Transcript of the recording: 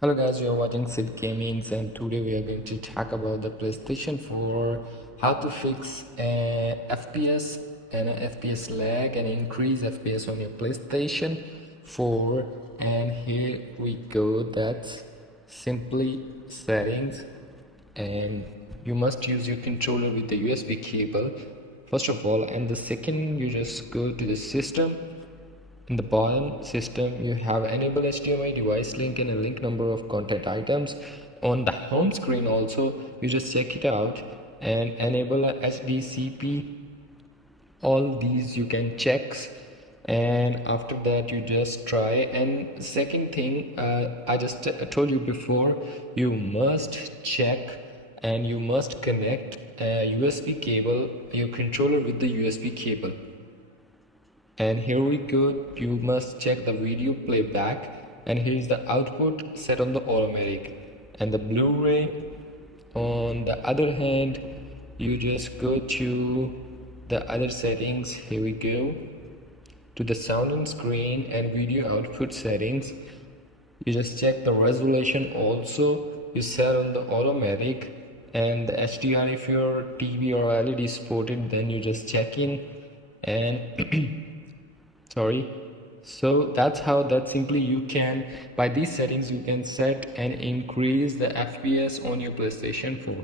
Hello guys, you are watching Sid Gaming, and today we are going to talk about the PlayStation 4, how to fix FPS and FPS lag and increase FPS on your PlayStation 4. And here we go, that's simply settings, and you must use your controller with the USB cable first of all, and the second you just go to the system. In the bottom system, you have enable HDMI device link and a link number of content items. On the home screen also, you just check it out and enable a HDCP. All these you can check, and after that you just try. And second thing, I just told you before, you must check and you must connect a USB cable, your controller with the USB cable. And here we go, you must check the video playback, and here is the output set on the automatic. And the Blu-ray, on the other hand, you just go to the other settings. Here we go to the sound on screen and video output settings. You just check the resolution also, you set on the automatic, and the HDR if your TV or LED is supported, then you just check in and sorry. So that's how that simply you can, by these settings you can set and increase the FPS on your PlayStation 4.